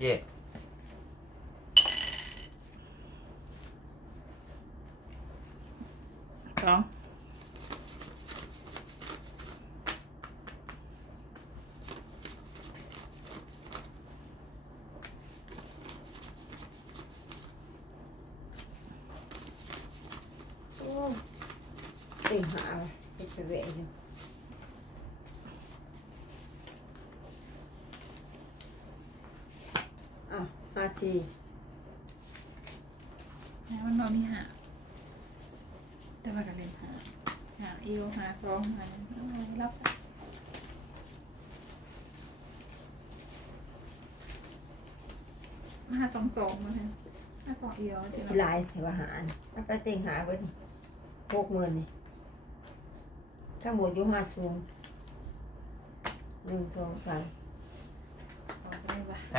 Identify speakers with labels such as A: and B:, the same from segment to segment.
A: เจ๊
B: สอง
C: โอ้ติ่งหาเฮ็ดไปแหวะอยู่อ้าวหา สี่
B: แล้วมันนอนมีหาแต่ว่ากันเป็นหาหาอิวหาสองหาเอาไว้รับสักหาสองสองมาเลยหาสองเอียวเดี๋ยว
C: สิหลายเทวหารแล้วไปติ่งหาเบิดนี่หกหมื่นนี่ทั้งหมดอยู่ห้าสูงหนึ่งสองสาม
B: เอาได้ปะ
A: ไ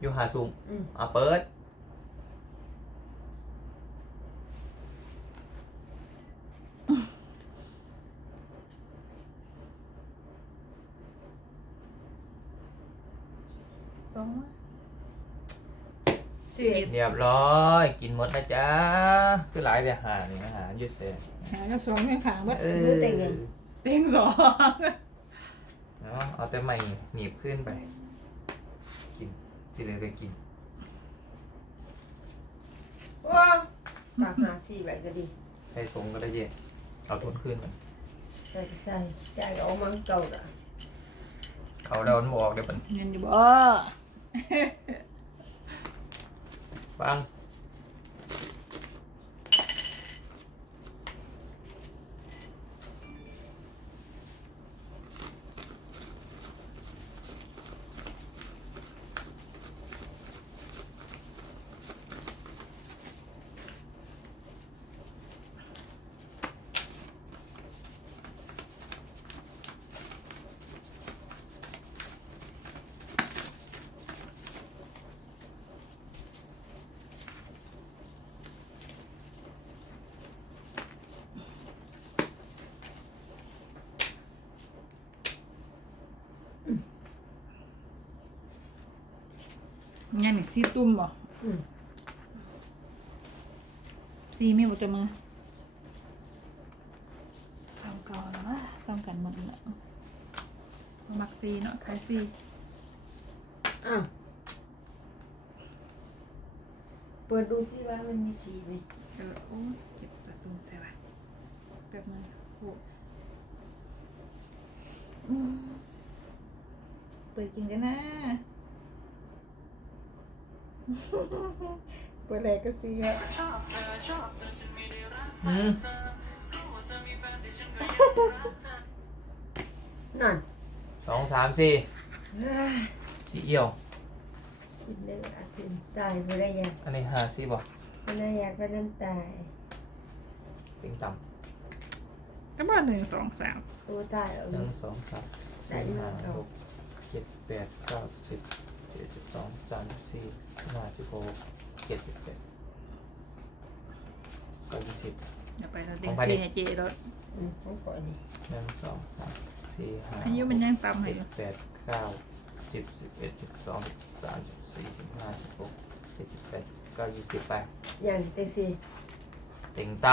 A: อ้หนึ่งสองสามอยู่หาสูง
C: อืม
A: อะเปิด
B: สองวะ
C: สิบเอ็ด
A: เรียบร้อย กินหมดนะจ๊ะคือหลายแต่หานี่อาหารยืดเส้น
B: หากับสองไม่ขางวัด
A: เออ
B: เต็งสอง
A: เนาะเอาแต่ไม่หนีบขึ้นไป กินที่เหลือก็กิน
C: ว้าวกากหาสี่ใบก็ดี
A: ใส่ถุงก็ได้เย็นเอาทุนขึ้นมัน
C: ใส่ก็ใส่ใจายก็เอามันเก่าละ
A: เขาเดามันบอกเดี๋ยวมัน
B: เงินอยู่บ่
A: ฟัง
B: เงินอีกสี่ตุ้มบ่
C: อืม
B: สี่ไม่หมดจะมือสองเก่าแล้ววะต้องกันหมดแล้วมักสี่เนาะขายสี่
C: อ้าวเปิดดูสิว่ามันมีสีไหม
B: เออโอ้ยเก็บประตูใส่ไว้แป๊บนึงโอ้อืมเปิดกินกันนะ เปิดแรกก็สี่อะ
A: อืม
C: นั่น
A: สองสามสี่
C: เอ้ย
A: สี่เอี่ยว
C: กินได้อาทิตย์ตายไม่ได้อยาก
A: อันนี้หาสี่บ่
C: ไม่ได้อยากก็นั่นตาย
A: ติงต่
B: ก็บอกหนึ่งสองสาม
C: ตัวตายเอาำ
A: หนึ่งสองสามสี่ห้าหกเจ็ดแปดเก้าสิบ เจ็ดสิบสองสามสิบสี่ห้าสิบหกเจ็ดสิบแปดเก้ายี่สิบ
B: เดี๋ยวไปเราเต็
A: ข
B: ง
A: องใครดิ
B: สี่ให้เจรถ
C: อืมของก่อนนี่
A: หนึ่งสองสามสี่ห้า
B: อายุมันยังต่ำให้
A: เจ็
B: อ
A: ด
B: ยู่
A: แปดเก้าสิบสิบเอ็ดสิบสองสิบสามสิบสี่สิบห้าสิบหกเจ็ดสิบแปดเก้ายี่สิบไป
C: อย่างเต็กซี่
A: ติงต่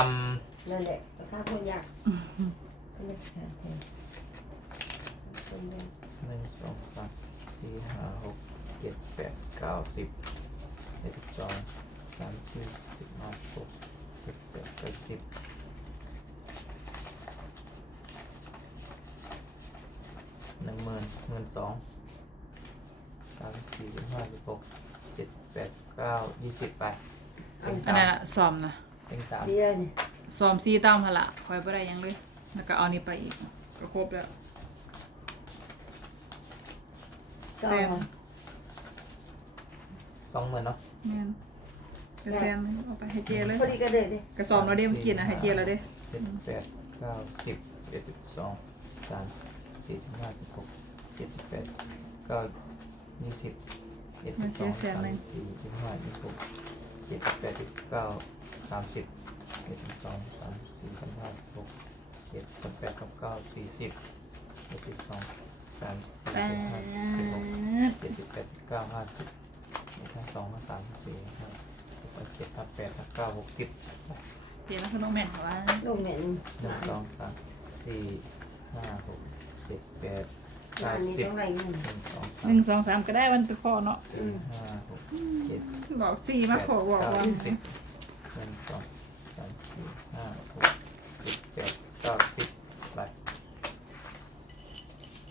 C: นั่นแหละแต่ถ้าคนอยากก็ไม่ใช่แทนคนอยากำ
A: หนึ่งสองสามสี่ห้าหก เจ็ดแปดเก้าสิบเจ็ดสิบสองสามสี่สิบห้าสิบหกเจ็ดแปดเก้าสิบหนึ่งหมื่นหมื่นสองสามสี่สิบห้าสิบหกเจ็ดแปดเก้ายี่สิบไปเต็ง
B: อัน
A: สาม
B: นั้นอะซ้อมนะ
A: เต็งสาม
C: เดียวนี่
B: ซ้อมสี่ตั้มพนละคอยไปได้ยังเลย แล้วก็เอานี่ไปอีก ก็ครบแล้ว
C: ก็
B: แซม
A: สองหมื่นเนาะ
B: เงี้ยกระแซมเอาไปให้เจเลย
C: พอดีก็เลยดิ
B: กระซ้อมเราได้เมื่อกี้นะให้เจเราได้
A: เจ็ดแปดเก้าสิบเอ็ดสิบสองสามสี่สิบห้าสิบหกเจ็ดสิบแปดเก้ายี่สิบเอ็ดสิบสองสามสี่สิบห้าสิบหกเจ็ดสิบแปดสิบเก้าสามสิบเอ็ดสิบสองสามสี่สิบห้าสิบหกเจ็ดสิบแปดสิบเก้าสี่สิบเอ็ดสิบสองสสามสี่
B: แป
A: สิบห้าสิบหก
B: ด
A: เจ็ดสิบแปดสิบเก้าห้าสิบ ห้าสองห้าสามห้าสี่ห้าหกเจ็ดห้าแปดห้าเก้าหกสิบ
B: เปลี่ยนแล้วคือน้องแม่นค่ะว่า
C: ลูกแม่น
A: หนึ่งสองสามสี่ห้าหกเจ็ดแปดเก้าน
C: นี้
A: สิบ
C: ต้องไรเงิน
A: หนึ่งสองสา
B: ห
A: ม
B: นึ่งสองสามก็ได้วันไปพอเนาะ
A: สี่ห้าหกเจ็ด
B: บอกสี่มาขอบอกว่า
A: สิบหนึ่งสองสามสี่ห้าหกเจ็ดแปดเก้าสิบไป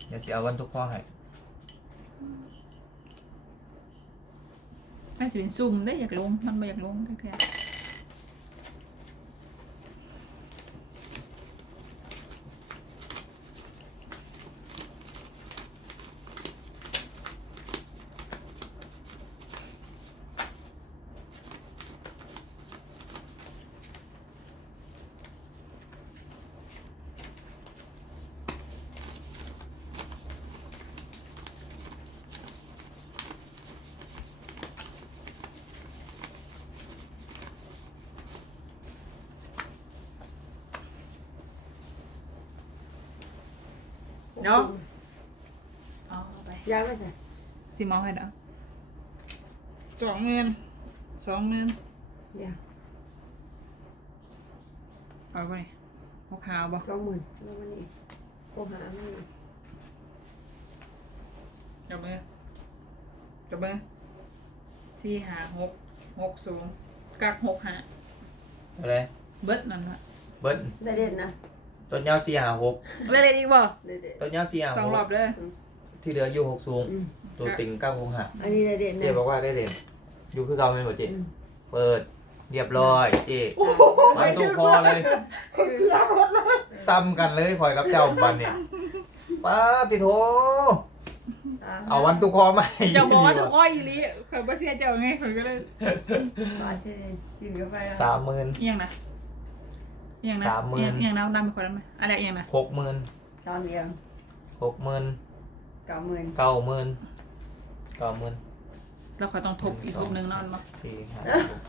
A: เดี๋ยวสิเอาวันทุกข้อให้
B: ไม่จะเป็นซุ่มได้อยากลง มันไม่อยากลงแท้ๆ เนาะเอาไป
C: ยากไหมจ๊ะ
B: สิมองให้เนาะสองหมื่นสองหมื่น
C: ยาก
B: เอาไปหกขาวบ่
C: สองหมื่นแล้ววันนี้โอ้หามันนี่
B: จับมือจับมือสี่หาหกหกสูงกักหกหา
A: อะไร
B: เบิดนั่นละ
A: เบิ้ล
C: ได้เด่นนะ
A: ต้นยาวสี่ห้าหก
B: เล่นอะไรอีกบ่
C: ได้เด่น
A: ต้นยาวสี่ห้า
B: สอง
A: ห
B: รอกบเลย
A: ที่เหลืออยู่หกสูง
C: อืม
A: ตัวติงเก้าหกห้า
C: อันนี้ได้เด่นนะ
A: เจ๊บอกว่าได้เด่นอยู่คือเก่าไม่หมดเจ๊
C: อืม
A: เปิดเรียบร้อยเจ๊มันถูกคอเลย
B: เสียหมดเลย
A: ซ้ำกันเลยคอยกับเจ้าบันเนี่ยป้าติโถเอาวันทุกคอมาให้
B: เจ้าบอกว่าทุกข้ออีหลีข่อยบ่เสียเจ้าไงข่อยก็เลย
C: บาทที่กินกาแฟ
A: สามหมื่น
B: เอียงนะเอียงนะ
A: สามหมื่น
B: เอียงเอียงนะดำไปคนนั้นไหมอะไรเอียงนะ
A: หกหมื่น
C: สามเดียว
A: หกหมื่น
C: เก้าหมื่น
A: เก้าหมื่นเก้าหมื่น
B: เราข่อยต้องทบอีกทบหนึ่งเนอนมา
A: สี่ห้าหก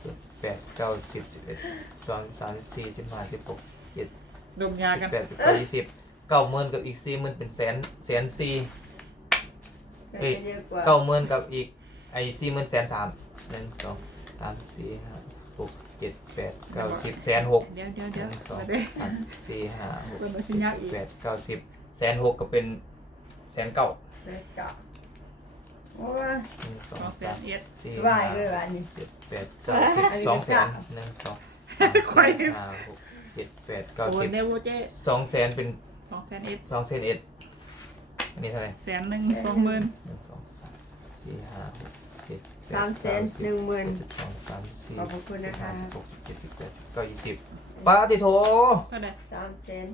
A: เจ็ดแปดเก้าสิบสิบเอ็ดสองสามสิบสี่สิบห้าสิบหกเจ็ด
B: ดมยา
A: สิ
B: กับน
A: แปดสิบเก้ายี่สิบเก้าหมื่นกับอีกสี่หมื่นเป็นแสนแสนสี่
C: ก็จะเยอะกว่า
A: เก้าหมื่นกับอีกไอ้สี่หมื่นแสนสามหนึ่งสองสามสี่ห้าหก เจ็ดแปดเก้าสิบแสนหก
B: เดี๋ยวเดี๋ยว
A: ห
B: เดี๋ยว
A: นึ่งสอง
B: มาเด้อ
A: สามสี่ห้าหก
B: เป็นมาสิยากอีก
A: แปดเก้าสิบแสนหกก็เป็นแสนเก้า
C: ได้เก้าโอ้ย
A: หนึ่งส
B: ส
A: อ
B: องงแส
A: สานม
B: เอ็ด
A: สี่
C: สบาย
A: ห้า
C: เลยวันนี้
A: เจ็ดแปดเก้าสิบ
C: อันนี้
A: สอง
C: ก็
A: แส
C: สานม
A: หนึ่งสอง
B: ควาย
A: ห้าหกเจ็ดแปดเก้า
B: โอ้
A: สิ
B: ย
A: บ
B: เนวเจ๊
A: สองแสนเป็น
B: สองแสนเอ็ด
A: สองแสนเอ็ดอันนี้เท่าไหร่
B: แสนหนึ่งสองหมื่น
A: หนึ่งสองสามสี่ห้าหกเจ็ดแปด
C: สามแสน
A: เก้สิบ
C: หนึ่งหมื่น
A: เจ็ดสิบสองสามสี่
C: ขอบคุณนะคะ
A: สิบห้าสิบหกสิบเจ็ดสิบแปดสิบเก้ายี่สิบป้าติโถ
B: ก็ได้
C: สามแสน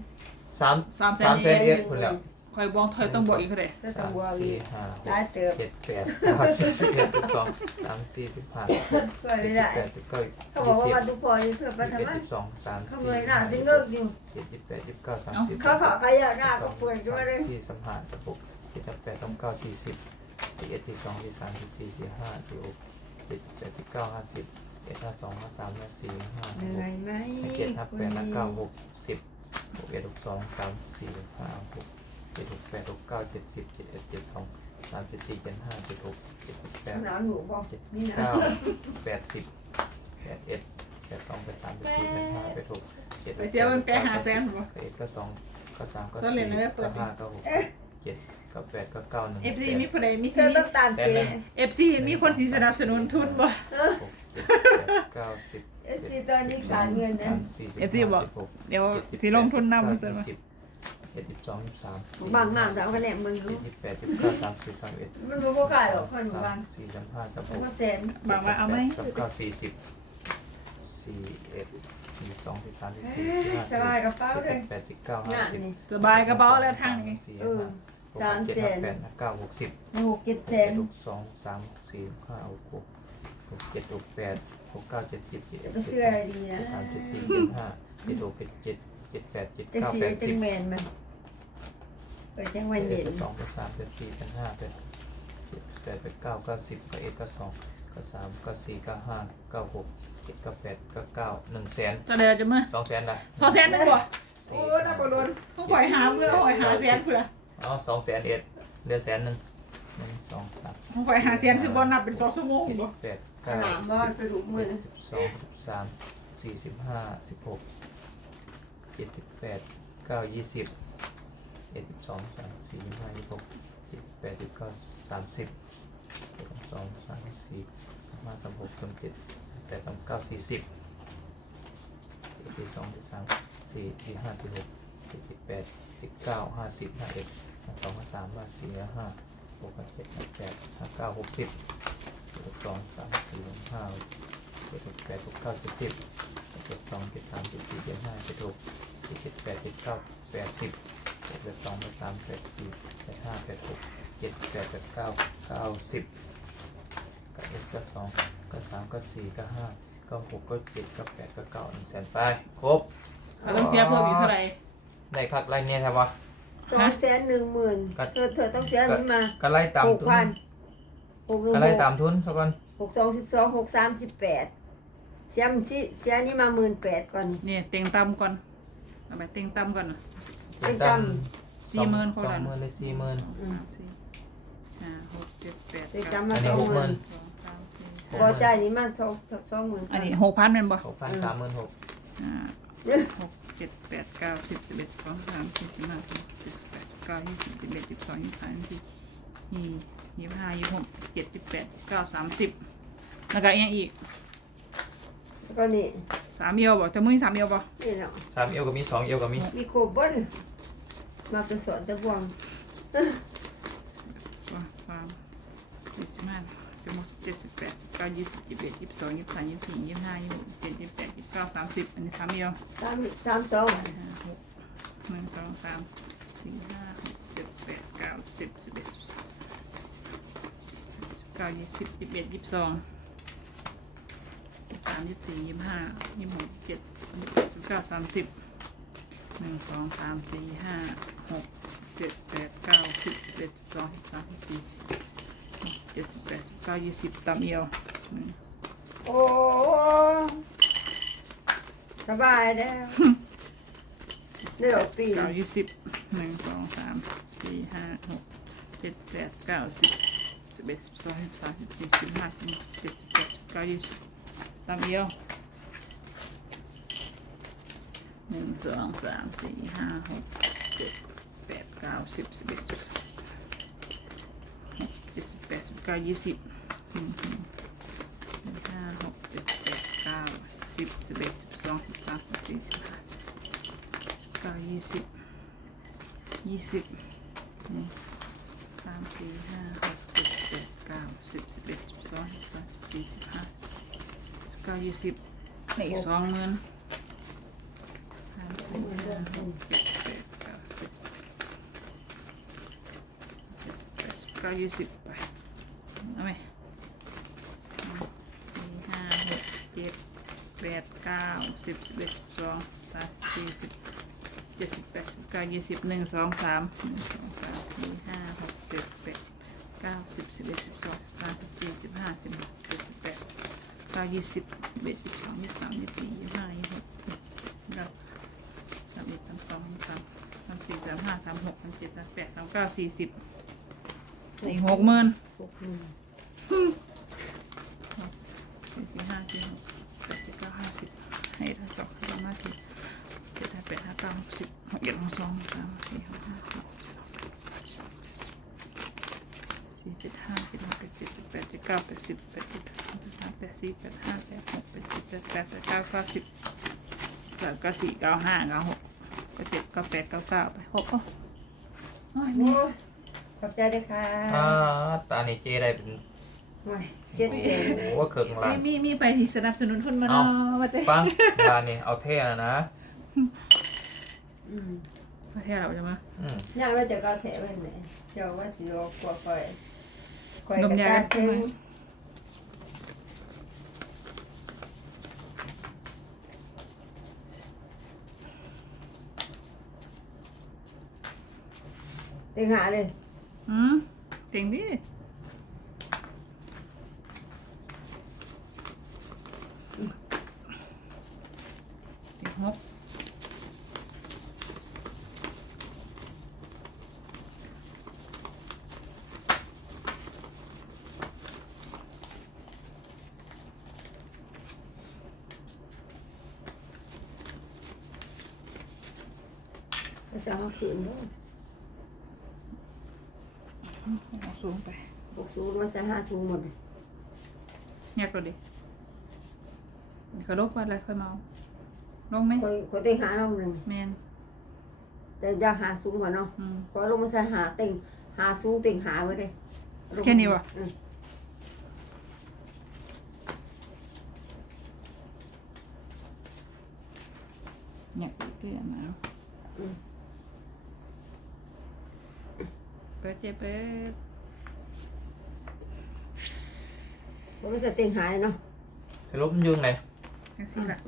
A: สาม
B: สามแสน
A: สามแสนเอ็ดคนแล้ว
B: คอยบองถอยต้องบอกอีกก็ได้
C: ก็ต้อ
A: สางม
C: บัววี
A: สี่ห้าหก
C: ได้เติบ
A: เจ็ดแปดเก้าสิบสิบเอ็ดสิบสองสามสี่สิบห้าสิบหก
C: ช่วย
A: เจ็
C: ไม่
A: ดสิบ
C: ได้
A: แปดสิบเก้า
C: เขาบอกว่าวันทุกพออยู่เพื่อไป
A: ยี่สิบ
C: ทำไม
A: เอ็ดสิบสองสาม
C: เขา
A: สี่
C: เลยห
A: ห้า
C: น้า
A: ห
C: จึง
A: ก
C: เลิกอยู่
A: เจ็ดสิบแปดสิบเก้าสามสิบ
C: เขาขอขยะหน้าก็ป่วยด้วยเลย
A: สี่สามห้าสิบหกเจ็ดสิบแปดสามเก้าสี่สิบ สี่เอ็ดสี่สองสี่สามสี่สี่สี่ห้าสี่หกเจ็ดแปดสิบเก้าห้าสิบเอ็ดห้าสองห้าสามห้าสี่ห้า
C: เห
A: ห
C: นื่อยไหม
A: ห้าเจ็ดห้าแปดห้าเก้าหกสิบหกเอ็ดหกสองสามสี่ห้าหกเจ็ดหกแปดหกเก้าเจ็ดสิบเจ็ดเอ็ดเจ็ดสองสามเจ็ดสี่เจ็ดห้าเจ็ดหกเจ็ดแปด
C: หนาวหนูบอกนี่นะ
A: เก้าแปดสิบแปดเอ็ดแปดสองแปดสามแปดสี่แปดห้าแปดหกเจ็ด
B: ไปเสียมันแปดหาแสนบ่
A: แปดเอ็ดก็สองก็สามก็สี่
B: เรียนเลยเปิ
A: ก็
B: ด
A: ห้าก็หก เจ็ดก็แปดก็เก้าหนึ่ง
B: เอฟ
A: แส
B: ซี
A: น
B: มีคนใดมี
C: เธ
B: ซี
C: อต้องตามเก
B: เอฟซีมีคนสีสนับสนุนทุนบ่
A: หกเจ็ดแปดเก้าสิบ
C: เอสซีตอนนี้ขาดเงินนะ
A: สี่สิบ
B: เอฟซีบอก
A: ห้าสิบหก
B: เดี๋ยวสิลงทุนนำซะ
A: ยี่
B: บ่
A: สิบเจ็ดสิบสองยี่สิบสามสิบสี่
C: บางหน้าสาวคะแนนมึง
A: เจ็ดยี่สิบแปดยี่สิบเก้าสามสิบสามเอ็ด
C: มันรู้ว่าขายหรอกคนหนูบาง
A: สี่สามห้าสามห
C: มัน
A: ก
C: ก็แสน
B: บางว่าเอาไหม
A: สามเก้าสี่สิบสี่เอ็ดสี่สองสี่สามสี่สี่ห้า
C: สบายกระเป๋าเลย
A: แปดสิบเก้าห้างา
C: น
A: สิบ
C: นี่
B: สบายกระเป๋าแล้วทางนี้
A: สี่
C: เออ
A: ห้า หก
C: สาม
A: เจ็ด
C: แส
A: ห้านแปดห้าเก้าหกสิบ
C: หกเจ็ดแสน
A: หกสองสามหกสี่หกห้าหกหกหกเจ็ดหกแปดหกเก้าเจ็ดสิบเจ็ด
C: จะ
A: เอ็ด
C: ไป
A: เจ็ด
C: ซื้อ
A: ส
C: อะไร
A: อง
C: ดีนะ
A: เจ็ดสามเจ็ดสี่เจ็ดห้าเจ็ดหกเจ็ดเจ็ดเจ็ดแปดเจ็ด
C: จะ
A: เก้า
C: สี
A: แปด
C: จั
A: สิ
C: ง
A: บ
C: แมนมันเปิดจังวัน
A: เจ็
C: เด่
A: ด
C: น
A: สองเจ็ดสามเจ็ดสี่เจ็ดห้าเจ็ดเจ็ดแปดเจ็ดเก้าเก้าสิบเก้าเอ็ดเก้าสองเก้าสามเก้าสี่เก้าห้าเก้าหกเจ็ดเก้าแปดเก้าเก้าหนึ่งแสน
B: จะเดี๋ยวจะมื้อ
A: สองแสนละ
B: สองแสนหนึงบ่
A: สี่
B: โอ้น่าบ่รวนเขาหอยหาเมื่อหอยหาแสนเพื่อ
A: สเอาสองแสนเอ็ดเหลือแสนหนึ่งหนึ่งสองสาม
B: ของข่อยหาเสียนสิบอลนับเป็นสองชั่วโมง
A: เจ็ด
B: บ่
A: แปดเก้า
C: หนามบ้านไปดูมือ
A: สิบสิบสองสิบสามสี่สิบห้าสิบหกเจ็ดสิบแปดเก้ายี่สิบเอ็ดสิบสองสามสี่สิบห้ายี่สิบหกเจ็ดแปดสิบเก้าสามสิบเอ็ดสิบสองสามสี่สิบห้าสามหกสามเจ็ดแปดสามเก้าสี่สิบเจ็ดสิบสองสิบสามสี่สี่ห้าสิบหกเจ็ดสิบแปดสิบเก้าห้าสิบห้าเอ็ดห้า สองสามสี่ห้าหกเจ็ดแปดห้าเก้าหกสิบเจ็ดสองสามสี่ห้าเจ็ดแปดเก้าเจ็ดสิบเจ็ดสองเจ็ดสามเจ็ดสี่เจ็ดห้าเจ็ดหกเจ็ดเจ็ดแปดเจ็ดเก้าแปดสิบเจ็ดสองแปดสามแปดสี่แปดห้าแปดหกเจ็ดแปดแปดเก้าเก้าสิบก้าเอ็ดก้าสองก้าสามก้าสี่ก้าห้าก้าหกก้าเจ็ดก้าแปดก้าเก้าหนึ่งแสนไปครบ
B: เราต้องเสียเพิ่มอีกเท่าไหร่
A: ได้คักไรเนี่ยครับวะ
C: สองแสนหนึ่งหมื่น
A: ก็
C: เธอเธอต้องเสียอันนี้มา
A: ก็ไล่ตาม
C: หก
A: ทุน
C: พันหกหนึ่ง
A: ก็
C: ห
A: ไล่
C: ก
A: ตามทุนสักคน
C: หกสองสิบสองหกสามสิบแปดเสียมันสิเสียนี่มาหมื่นแปดก่อนนี่
B: เนี่ยเต็งต่ำก่อนเอาไปเต็งต่ำก่อนนะ
C: ไม่จ
B: สี่หมื่น
A: ส
B: เขา
A: อง
B: ละ
A: หมื่นเลยสี่หมื่น
B: สองสามสี่ห้าหกเจ็ดแปด
C: เต็ง
B: เก้า
C: จำมา
A: อันนี้
C: สอง
A: หก
C: ห
A: หมื่
C: มื่น
A: น
B: สองสามสี่
C: พอจ่ายนี่มาสองสองหมื่น
B: อันนี้หกพันเป็นบ่
A: หกพันสามหมื่นหก
B: ห้า
C: เด้อ
B: หก เจ็ดแปดเก้าสิบสิบเอ็ดสิบสองสามสี่สิบห้าสิบหกสิบแปดสิบเก้ายี่สิบสิบเอ็ดยี่สิบสองยี่สิบสามยี่สิบสี่ยี่สิบห้ายี่สิบหกเจ็ดยี่สิบแปดเก้าสามสิบแล้วก็อีกอย่างอีก
C: แล้วก็นี่
B: สามเอียวบ่จะมึงสามเอียวบ่
C: นี่แหละ
A: สามเอวก็มีสองเอวก็มี
C: มีโกบเบิ้ลมาเป็นสอนตะบวง
B: สองสามสี่สิบห้า สิบหกสิบเจ็ดสิบแปดสิบเก้ายี่สิบยี่สิบเอ็ดยี่สิบสองยี่สิบสามยี่สิบสี่ยี่สิบห้ายี่สิบหกยี่สิบเจ็ดยี่สิบแปดยี่สิบเก้าสามสิบอันนี้สามเอียว
C: สามสามสอง
B: สี่ห้าหกหนึ่งสองสามสี่ห้าหกเจ็ดแปดเก้าสิบสิบเอ็ดสิบสองสิบเก้ายี่สิบยี่สิบเอ็ดยี่สิบสองยี่สิบสามยี่สิบสี่ยี่สิบห้ายี่สิบหกยี่สิบเจ็ดยี่สิบแปดยี่สิบเก้าสามสิบหนึ่งสองสามสี่ห้าหกเจ็ดแปดเก้าสิบสิบเอ็ดสิบสองสิบสามสิบสี่สิบ เจ็ดสิบแปดสิบเก้ายี่สิบตามเอียวหนึ่ง
C: โอ้สบายแล้วเดี๋ยวปี
B: เก้ายี่สิบหนึ่งสองสามสี่ห้าหกเจ็ดแปดเก้าสิบสิบเอ็ดสิบสองสิบสามสิบสี่สิบห้าสิบหกเจ็ดสิบแปดสิบเก้ายี่สิบตามเดียวหนึ่งสองสามสี่ห้าหกเจ็ดแปดเก้าสิบสิบเอ็ดสิบสองหก เจ็ดสิบแปดสิบเก้ายี่สิบหนึ่งห้าหกเจ็ดแปดเก้าสิบสิบเอ็ดสิบสองสิบสามสิบสี่สิบห้าสิบเก้ายี่สิบยี่สิบหนึ่งสามสี่ห้าหกเจ็ดแปดเก้าสิบสิบเอ็ดสิบสองสิบสามสิบสี่สิบห้าสิบเก้ายี่สิบนี่อีกสองหมื่นสามสี่ห้าหกเจ็ดแปดเก้าสิบเจ็ดสิบแปดสิบเก้ายี่สิบไปเอาไหมหนึ่งสี่ห้าหกเจ็ดแปดเก้า สิบสิบเอ็ดสองสามสี่สิบเจ็ดสิบแปดสิบเก้ายี่สิบหนึ่งสองสามหนึ่งสองสามสี่ห้าหกเจ็ดแปดเก้าสิบสิบเอ็ดสิบสองสิบสามสิบสี่สิบห้าสิบหกเจ็ดสิบแปดเก้ายี่สิบเอ็ดสิบสองยี่สิบสามยี่สิบสี่ยี่สิบห้ายี่สิบหกเก้าสามเอ็ดสามสองสามสามสี่สามห้าสามหกสามเจ็ดสามแปดสามเก้าสี่สิบอีกหกหมื่น
C: หกหมื่น
B: สี่สี่ห้าสี่หกแปดสิบเก้าห้าสิบ ให้ทั้งสองให้ทั้งห้าสิบเจ็ดห้าแปดห้าเก้าสิบหกเอ็ดหกสองสามสี่หกห้าหกเจ็ดเจ็ดสิบสี่เจ็ดห้าเจ็ดหกเจ็ดเจ็ดแปดเจ็ดเก้าแปดสิบแปดเจ็ดแปดสามแปดสี่แปดห้าแปดหกแปดเจ็ดแปดแปดแปดเก้าเก้าสิบแปดเก้าสี่เก้าห้าเก้าหกเก้าเจ็ดเก้าแปดเก้าเก้าไปหกโอ้ย
C: โอ้
B: นี่
C: ขอบใจด้วยค่ะ
A: อ่าตานี่เจได้เป็น
C: โอ้ย เจ็ดแสน
A: โอ้โหเคิร์งล้า
B: มี
A: น
B: มีมีไปที่สนับสนุนคนมาเนาะว่าแต่
A: ฟังลานนี่เอาเท่นะนะ
C: อืม
B: ประเทศเราใช่ไหม
A: อืม
C: ย่าว่าจะก็แถวไว้ไหนเจ้าว่าสิโลกว่าคอยคอย
B: ด
C: ก
B: ม
C: ระ
B: ยา
C: ตา
B: ใช่
C: เต็
B: ไหม
C: งเต็งหาเลย
B: อืมเจ๋งดิ
C: จะเอาคืนเนาะ
B: เอาสูงไป
C: หกสูงมาใส่ห้าสูงหมดเลย
B: แยกตัวดิกระดกว่าอะไรค่อยเมาลงไหม
C: คอยคอยเต็งหาเราหนึ่ง
B: แมน
C: แต่อยากหาสูงกว่าเนาะ
B: อืม
C: พอลงมาใส่หาเต็งหาสูงเต็งหาไว้เลย
B: แค่นี้วะ
C: อืม
B: เนี่ยเตือนมาเอา
C: อืม
B: เปิดเจ็บเปิด
C: พอมาใส่เต็งหาเนาะ
A: สรุปมันอยุ่งไหน
B: ยังสี่ละ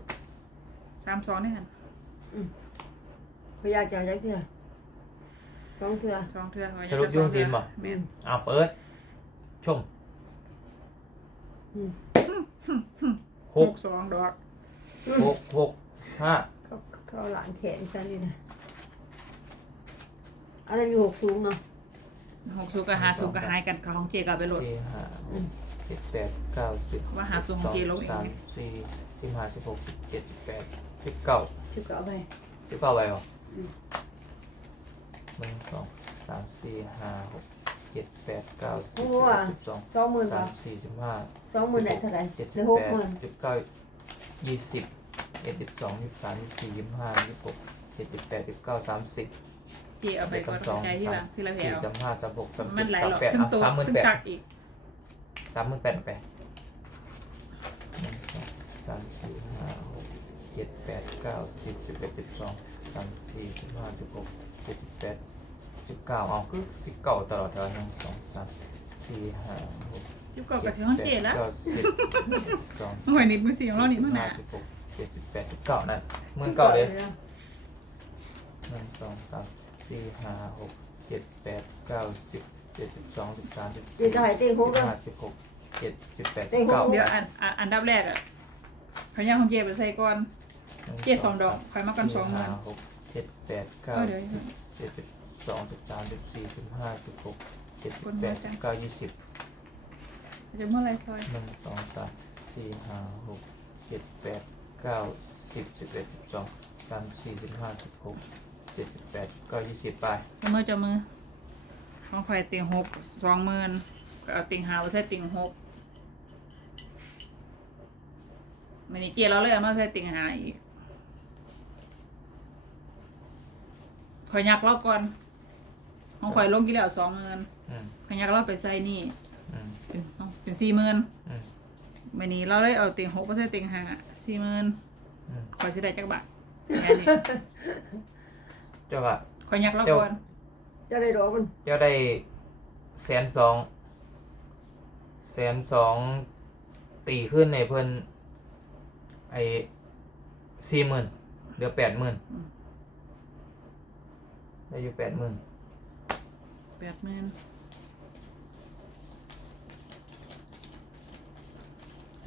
B: สามสองนี่หัน
C: พอยากจะยักเถื่อสองเถื่อ
B: สองเทือ
A: สรุปยุ่งซีนบ่
B: แมน
A: เอาเปิดชม
C: อืม
A: ห
B: ห
A: ก
B: กสองดอก
A: หกหกห้า
C: เขาเขาหลานแขนฉันนี่นะอะไรมีหกสูงเนาะ
B: หกสูงกับหาสูงกับหายกันกับของเจกับไปโหลด
A: สี่ห้าหกเจ็ดแปดเก้าสิบ
B: ว่าหาสูงของเจลงเอง
A: สามสี่สิบห้าสิบหกสิบเจ็ดสิบแปดสิบเก้า
C: ชิบก็เอาไป
A: สิบเก้าใบเหรอ
C: อืม
A: หนึ่งสองสามสี่ห้าหกเจ็ดแปดเก้าสิบ
C: โอ้
A: สิบ
C: ว่ะ
A: เอ็ดสิบสอง
C: สองหมื่น
A: สา
C: ป่ะ
A: มสี่สิบห้า
C: สองหมื่นได้เท่าไหร่
A: เจ็ด
C: ห
A: สิ
C: รื
A: บ
C: อหก
A: แป
C: หมื่
A: ด
C: น
A: สิบเก้ายี่สิบเอ็ดสิบสองยี่สิบสามยี่สิบสี่ยี่สิบห้ายี่สิบหกเจ็ดสิบแปดสิบเก้าสามสิบ
B: เจเอาไปก่อนใจที่หลังที่เราแถ
A: สี่
B: ว
A: สามห้าสามหกสาม
B: มั
A: เจ็
B: น
A: ด
B: ไหล
A: สาม
B: หรอก
A: แปด
B: ขึ้น
A: อะ
B: ตัว
A: สามหมื่น
B: ขึ้น
A: แปด
B: ตักอีก
A: สามหมื่นแปดไปหนึ่งสองสามสี่ห้าหกเจ็ดแปดเก้าสิบสิบเอ็ดสิบสองสามสี่สิบห้าสิบหกเจ็ดสิบแปดสิบเก้าเอาคือสิบเก้าตลอดแถวหนึ่งสองสามสี่ห้าหก
B: จุกเก่ากับที่ห้องเจแล้ว
A: เก้าสิบสอง
B: หน่วยนิดมือสี่ของเรานี่มั้งนะ
A: สิบหกเจ็ดสิบแปดสิบเก้านั่นหมื่นเก้าเลยหนึ่งสองสาม สี่ห้าหกเจ็ดแปดเก้าสิบเจ็ดสิบสองสิบสามสิบ
C: เดี๋ยวจะให้เต็งห
A: สิ
C: ก
A: บ
C: เลย
A: ห้าสิบหกเจ็ดสิบแปด
C: เต็
A: สิ
C: ง
A: บ
C: หก
A: เก้า
B: เดี๋ยวอันอันอันดับแรกอะพญาของเจไปใส่ก่อนเจ็ดสองดอกใครมากันสองหมื่น
A: ห้าหกเจ็ดแปดเก้า
B: เออเดี๋ยว
A: สิบเจ็ดสิบสองสิบสามสิบสี่สิบห้าสิบหกเจ็ดสิบ
B: คน
A: แป
B: มา
A: ด
B: จั
A: สิ
B: ง
A: บเก้ายี่สิบ
B: จะเมื่อไรซอย
A: หนึ่งสองสามสี่ห้าหกเจ็ดแปดเก้าสิบสิบเอ็ดสิบสองสามสี่สิบห้าสิบหก เจ็ดสิบแปดเก้ายี่สิบไป
B: จะมือจะมือของไฟติงหกสองหมื่นก็เอาติงหาไปใส่ติงหกมันนี่เกียร์เราเลยเอามาใส่ติงหาอีกขอยยักรอบก่อนของข่อยลงกี่แล้วสองหมื่น
A: อืม
B: ขอยยักรอบไปใส่นี่
A: อืม
B: เป็นเอ้าเป็นสี่หมื่น
A: อืม
B: มันนี้เราเลยเอาติงหกไปใส่ติงหาสี่หมื่น
A: อืม
B: ข่อยสิได้จักบาทแค่นี้
A: เจ้าว่า
B: ข่อยยักรอบก่อน
C: จะได้ดอกมัน
A: เจ้าได้แสนสองแสนสองตีขึ้นในเพิ่นไอ้สี่หมื่นเหลือแปดหมื่นได้อยู่แปดหมื่น
B: แปดหมื่น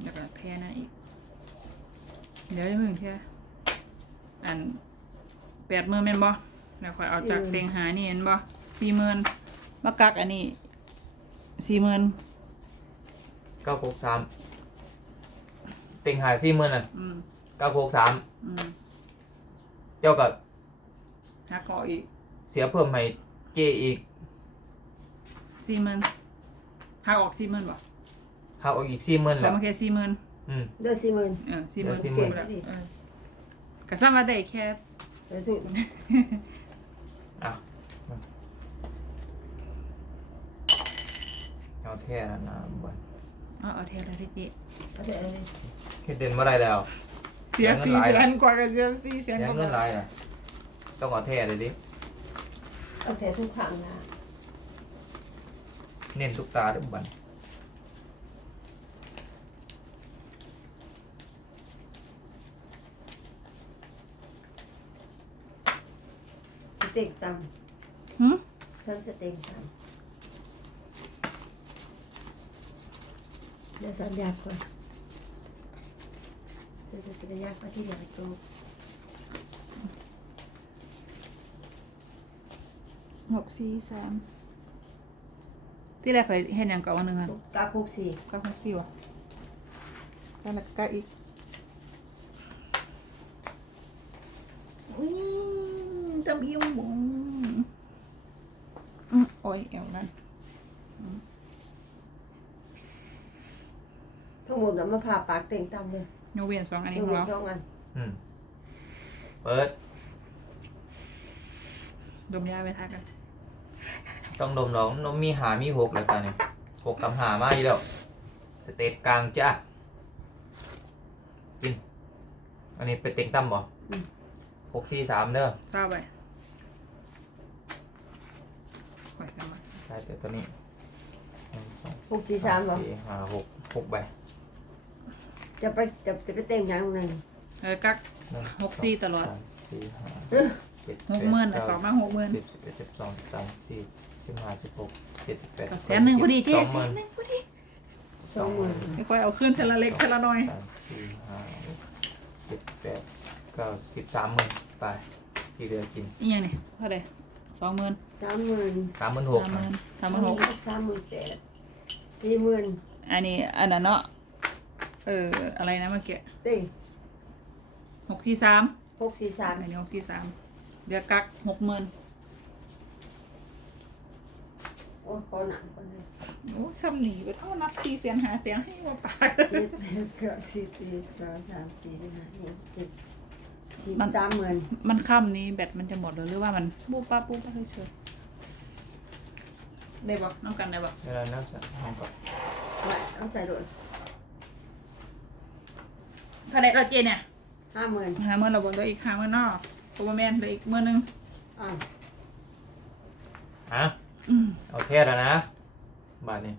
B: แล้วก็แพ้นั่นอีก เดี๋ยวจะมึงเท่าอันแปดหมื่นเป็นบ่ แล้วค่อยเอาจากเต็งหานี่เห็นบ่สี่หมื่นมากักอันนี้สี่หมื่น
A: เก้าหกสามเต็งหายสี่หมื่นอะ
B: อืม
A: เก้าหกสาม
B: อืม
A: เจ้าก็
B: หักออกอีก
A: เสียเพิ่มให้เจอีก
B: สี่หมื่นหักออกสี่หมื่นบ่
A: หักออกอีกสี่หมื่น
B: สอ
A: แล้
B: ง
A: ว
B: มาแค่สี่หมื่น
A: อืม
C: เดือนสี่หมื่น
B: เออสี่หมื่น
A: เดี๋ยว40,000
B: แล้วเออก็ซ้ำมาได้แค่
C: เดือนถูก
A: อะเอาแท่นั้นนะบ่อย
B: เอาเอาแทนแล้วที่เจ๊
C: เอาแต่อะไร
A: แค่เดินมาได้แล้ว
B: เสีย
A: เสียเงินหลาย
B: สี่แส
A: ละ
B: นกว่ากับเสียสี่แสน
A: ยั
B: ก
A: ง
B: ว่า
A: เงินไรอะต้องเอาแท่เลยดิ
C: เอาแต่ทุกครั้งนะ
A: เน้นทุกตาเด้วยบัน
C: เต็กต่
B: หืมำ
C: ฉันสเต็กต่ำเดี๋ยวสัญญาก่อนเดี๋ยวจะสัญญาก่อนที่เดี๋ยวตัว
B: หกสี่สามที่แรกเคยเห็นอย่างเก่าวันหนึ่งอะ
C: กาคุกสี่
B: เก้าหกสี่วะก็แล้วก็อีก อุ้ยจำอิ่มบ่อ้ยเอวนั่น
C: ทั้งหมดน่ะมาผ่าปากเต่งต่ำเลย
B: โนเวียนสองอันนี้
C: ทั้ง
B: ข
C: ห
B: อ
C: ม
B: ง
C: ด
B: เรา
C: สองอัน
A: อืมเปิด
B: ดมยาไปทากัน
A: ต้องดมดองนมมีหามีหกแล้วตอนนี้หกกับหามาอีกแล้ว สเตปกลางจ้ากิน อันนี้เป็นเต็งตั้มบ่หกสี่สามเด้อ
B: ทราบไป ปล่อยกันมา
A: ใช่แต่ตัวนี้หนึ่งสอง
C: หกสี่สามเหรอ
A: สี่ห้าหกหกใบ
C: จะไปจะจะไปเต่งยังไง
B: เออกัก
A: หนึ่ง
B: หกสี่ตลอด
A: สามสี่ห้าเจ็ด
B: หกหมื่น
A: แป
B: อะ
A: ด
B: สอง
A: เก้า
B: มาหกหมื่น
A: สิบสิบเอ็ดสิบสองสิบสามสี่สิบห้าสิบหกเจ็ดสิบแปด
B: กับแสนหนึ่งพอดีเจ๊
A: สองห
B: แส
A: มื่
B: น
A: น
B: หนึ่งพอดี
C: สองหมื่น
B: ไม่ค่อยเอาขึ้นเทละเล็กเทละน้อย
A: สามสี่ห้าหกเจ็ดแปดเก้าสิบสามหมื่นไปที่เดือกิน
B: อีกอย่างนี่เท่าไหร่ สองหมื่น
C: สามหมื่น
A: สามหมื่นหก
B: สามหมื่นสามหมื่นหก
C: สามหมื่นแปดสี่หมื่น
B: อันนี้อันนั้นเนาะเอออะไรนะเมื่อกี้
C: เต่ง
B: หกที่สาม
C: หกสี่สาม
B: อันนี้หกที่สามเดี๋ยวกักหกหมื่น
C: โอ้พอหนักคนเลย
B: โอ้ซ้ำหนีไปเท่านับทีเสียงหาเสียงให้มาปาก
C: เจ็ดแปดเก้าสิบสิบเอ็ดสิบสองสามสี่ห้าหกเจ็ด สิบสามหมื่น
B: มันค่ำนี้แบตมันจะหมดเลยหรือว่ามันปูป้าปูป้าเฉยๆได้บอกน้องกันได้บอก
A: เวลานับสักห้องก่อน
C: ไว้เอาใส่โดน
B: ถ้าได้เราเจเนี่ย
C: ห้าหมื่น
B: หาเมื่อเราบอกเหลยอีกหาเมื่อนอกโอเวอร์แมนเหลยอีกเมื่อนึง
C: อ่า
A: ฮะ
B: อืม
A: เอาเทศแล้วนะ บาทนี้